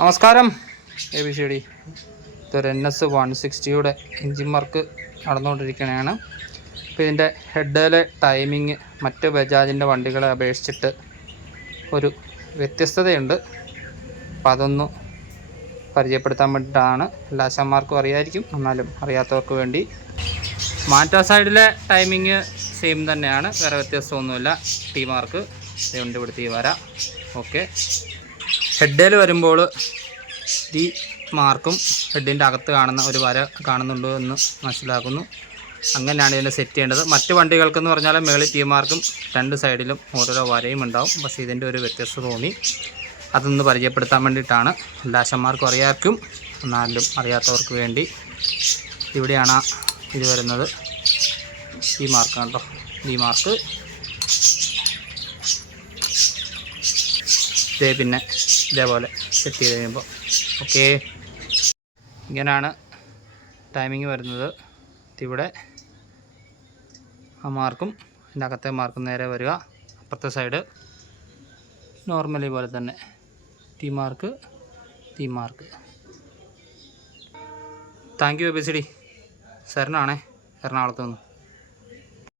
നമസ്കാരം ABCD. ഇതൊരു NS160 engine work നടന്നുകൊണ്ടിരിക്കുകയാണ്. അപ്പോൾ ഇതിൻ്റെ ഹെഡിലെ ടൈമിങ് മറ്റ് ബജാജിൻ്റെ വണ്ടികളെ അപേക്ഷിച്ചിട്ട് ഒരു വ്യത്യസ്തതയുണ്ട്. അപ്പോൾ അതൊന്ന് പരിചയപ്പെടുത്താൻ വേണ്ടിയിട്ടാണ്. എല്ലാ ആശാന്മാർക്കും അറിയായിരിക്കും, എന്നാലും അറിയാത്തവർക്ക് വേണ്ടി. മാറ്റ സൈഡിലെ ടൈമിങ് സെയിം തന്നെയാണ്, വേറെ വ്യത്യാസമൊന്നുമില്ല. ടി മാർക്ക് ഉണ്ട്, ഇവിടെ തീ വര. ഓക്കെ, ഹെഡിൽ വരുമ്പോൾ ഈ മാർക്കും ഹെഡിൻ്റെ അകത്ത് കാണുന്ന ഒരു വര കാണുന്നുണ്ടോ എന്ന് മനസ്സിലാക്കുന്നു. അങ്ങനെയാണ് ഇതിനെ സെറ്റ് ചെയ്യേണ്ടത്. മറ്റ് വണ്ടികൾക്കെന്ന് പറഞ്ഞാൽ മേളിൽ ടി മാർക്കും രണ്ട് സൈഡിലും ഓരോരോ വരയും ഉണ്ടാവും. പക്ഷേ ഇതിൻ്റെ ഒരു വ്യത്യസ്തത തോന്നി, അതൊന്ന് പരിചയപ്പെടുത്താൻ വേണ്ടിയിട്ടാണ്. എല്ലാ ആശന്മാർക്കും അറിയാർക്കും, എന്നാലും അറിയാത്തവർക്ക് വേണ്ടി. ഇവിടെയാണ് ഇത് വരുന്നത്. ഈ മാർക്ക് കണ്ടോ, ഈ മാർക്ക്. പിന്നെ ഇതേപോലെ സെറ്റ് ചെയ്ത് കഴിയുമ്പോൾ ഓക്കെ, ഇങ്ങനെയാണ് ടൈമിങ് വരുന്നത്. ഇവിടെ ആ മാർക്കും ഇതിൻ്റെ അകത്തെ മാർക്കും നേരെ വരിക. അപ്പുറത്തെ സൈഡ് നോർമലി പോലെ തന്നെ T mark. Thank you ABCD. സാറിനാണേ, എറണാകുളത്ത് നിന്ന്.